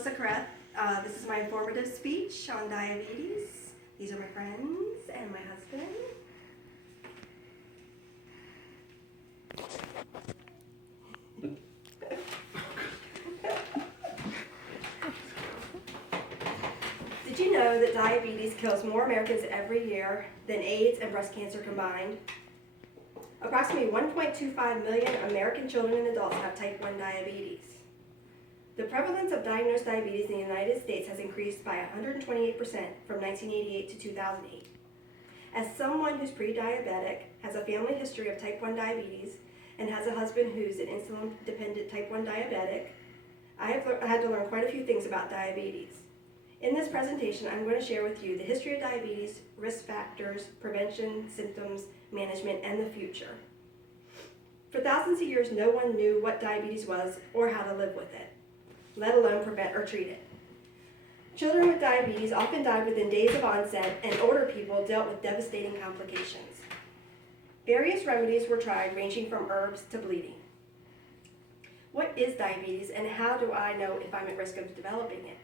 Creath. This is my informative speech on diabetes. These are my friends and my husband. Did you know that diabetes kills more Americans every year than AIDS and breast cancer combined? Approximately 1.25 million American children and adults have type 1 diabetes. The prevalence of diagnosed diabetes in the United States has increased by 128% from 1988 to 2008. As someone who's pre-diabetic, has a family history of type 1 diabetes, and has a husband who's an insulin-dependent type 1 diabetic, I had to learn quite a few things about diabetes. In this presentation, I'm going to share with you the history of diabetes, risk factors, prevention, symptoms, management, and the future. For thousands of years, no one knew what diabetes was or how to live with it, let alone prevent or treat it. Children with diabetes often died within days of onset, and older people dealt with devastating complications. Various remedies were tried, ranging from herbs to bleeding. What is diabetes, and how do I know if I'm at risk of developing it?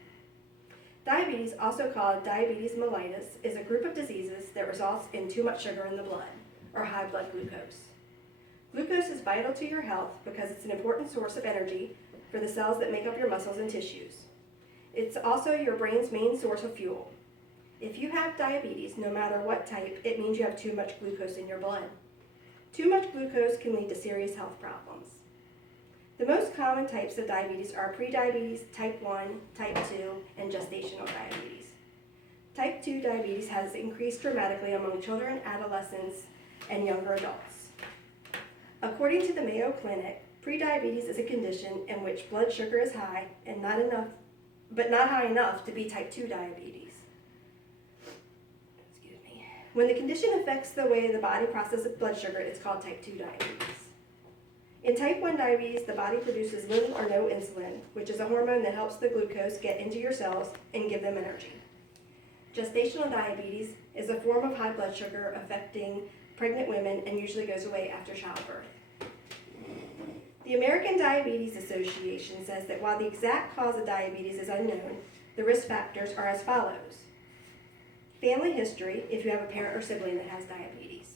Diabetes, also called diabetes mellitus, is a group of diseases that results in too much sugar in the blood, or high blood glucose. Glucose is vital to your health because it's an important source of energy for the cells that make up your muscles and tissues. It's also your brain's main source of fuel. If you have diabetes, no matter what type, it means you have too much glucose in your blood. Too much glucose can lead to serious health problems. The most common types of diabetes are prediabetes, type 1, type 2, and gestational diabetes. Type 2 diabetes has increased dramatically among children, adolescents, and younger adults. According to the Mayo Clinic, prediabetes is a condition in which blood sugar is high and not high enough to be type 2 diabetes. Excuse me. When the condition affects the way the body processes blood sugar, it's called type 2 diabetes. In type 1 diabetes, the body produces little or no insulin, which is a hormone that helps the glucose get into your cells and give them energy. Gestational diabetes is a form of high blood sugar affecting pregnant women and usually goes away after childbirth. The American Diabetes Association says that while the exact cause of diabetes is unknown, the risk factors are as follows. Family history, if you have a parent or sibling that has diabetes.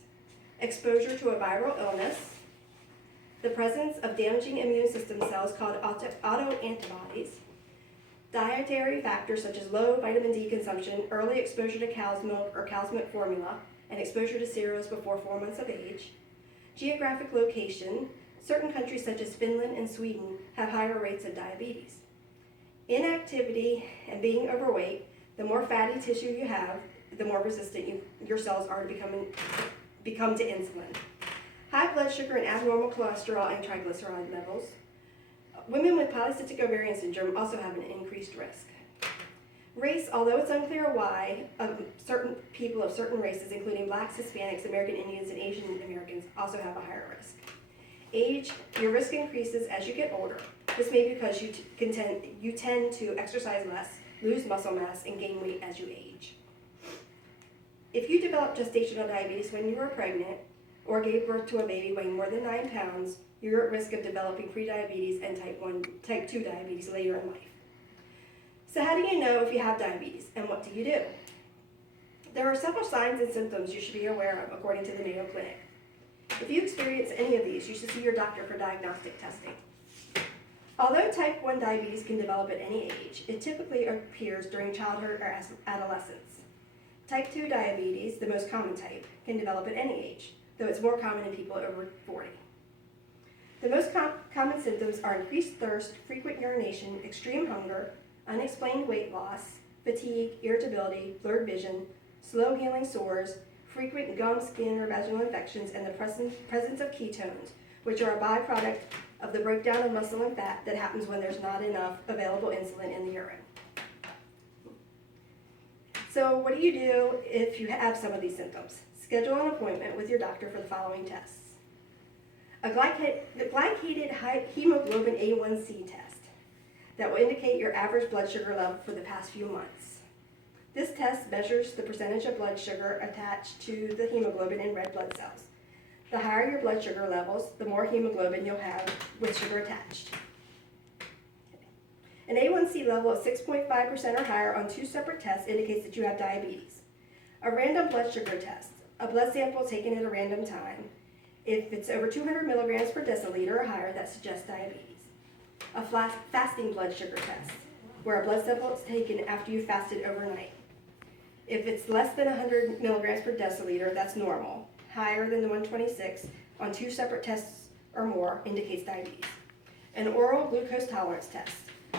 Exposure to a viral illness. The presence of damaging immune system cells called autoantibodies. Dietary factors such as low vitamin D consumption, early exposure to cow's milk or cow's milk formula, and exposure to cereals before 4 months of age. Geographic location. Certain countries such as Finland and Sweden have higher rates of diabetes. Inactivity and being overweight, the more fatty tissue you have, the more resistant your cells are to become to insulin. High blood sugar and abnormal cholesterol and triglyceride levels. Women with polycystic ovarian syndrome also have an increased risk. Race, although it's unclear why, certain people of certain races, including blacks, Hispanics, American Indians, and Asian Americans, also have a higher risk. Age, your risk increases as you get older. This may be because you tend to exercise less, lose muscle mass, and gain weight as you age. If you develop gestational diabetes when you were pregnant or gave birth to a baby weighing more than 9 pounds, you're at risk of developing prediabetes and type 2 diabetes later in life. So how do you know if you have diabetes, and what do you do? There are several signs and symptoms you should be aware of according to the Mayo Clinic. If you experience any of these, you should see your doctor for diagnostic testing. Although type 1 diabetes can develop at any age, it typically appears during childhood or adolescence. Type 2 diabetes, the most common type, can develop at any age, though it's more common in people over 40. The most common symptoms are increased thirst, frequent urination, extreme hunger, unexplained weight loss, fatigue, irritability, blurred vision, slow healing sores, frequent gum, skin, or vaginal infections, and the presence of ketones, which are a byproduct of the breakdown of muscle and fat that happens when there's not enough available insulin in the urine. So what do you do if you have some of these symptoms? Schedule an appointment with your doctor for the following tests. The glycated hemoglobin A1C test that will indicate your average blood sugar level for the past few months. This test measures the percentage of blood sugar attached to the hemoglobin in red blood cells. The higher your blood sugar levels, the more hemoglobin you'll have with sugar attached. An A1C level of 6.5% or higher on 2 separate tests indicates that you have diabetes. A random blood sugar test, a blood sample taken at a random time. If it's over 200 milligrams per deciliter or higher, that suggests diabetes. A fasting blood sugar test, where a blood sample is taken after you fasted overnight. If it's less than 100 milligrams per deciliter, that's normal. Higher than the 126 on 2 separate tests or more indicates diabetes. An oral glucose tolerance test.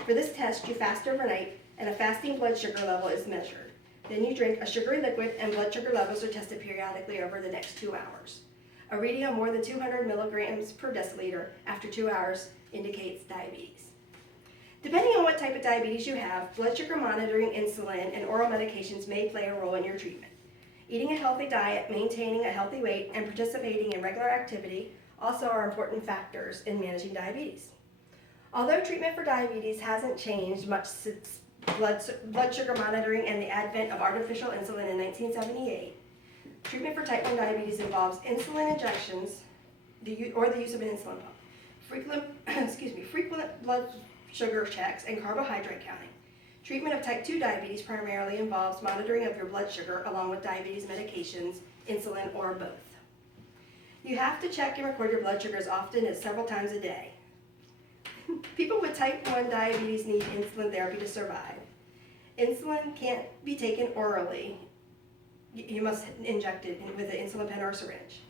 For this test, you fast overnight and a fasting blood sugar level is measured. Then you drink a sugary liquid and blood sugar levels are tested periodically over the next 2 hours. A reading of more than 200 milligrams per deciliter after 2 hours indicates diabetes. Depending on what type of diabetes you have, blood sugar monitoring, insulin, and oral medications may play a role in your treatment. Eating a healthy diet, maintaining a healthy weight, and participating in regular activity also are important factors in managing diabetes. Although treatment for diabetes hasn't changed much since blood sugar monitoring and the advent of artificial insulin in 1978, treatment for type 1 diabetes involves insulin injections or the use of an insulin pump, frequent blood sugar checks, and carbohydrate counting. Treatment of type 2 diabetes primarily involves monitoring of your blood sugar along with diabetes medications, insulin, or both. You have to check and record your blood sugar as often as several times a day. People with type 1 diabetes need insulin therapy to survive. Insulin can't be taken orally. You must inject it with an insulin pen or syringe.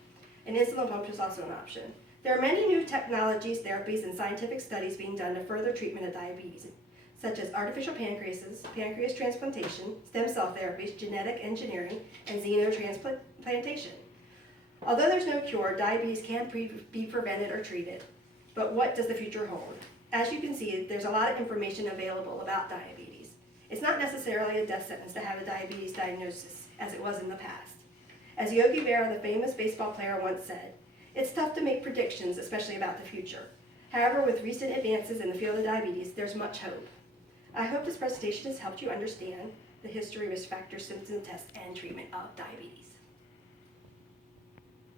An insulin pump is also an option. There are many new technologies, therapies, and scientific studies being done to further treatment of diabetes, such as artificial pancreases, pancreas transplantation, stem cell therapies, genetic engineering, and xenotransplantation. Although there's no cure, diabetes can be prevented or treated. But what does the future hold? As you can see, there's a lot of information available about diabetes. It's not necessarily a death sentence to have a diabetes diagnosis, as it was in the past. As Yogi Berra, the famous baseball player, once said, "It's tough to make predictions, especially about the future. However, with recent advances in the field of diabetes, there's much hope." I hope this presentation has helped you understand the history, risk factors, symptom tests, and treatment of diabetes.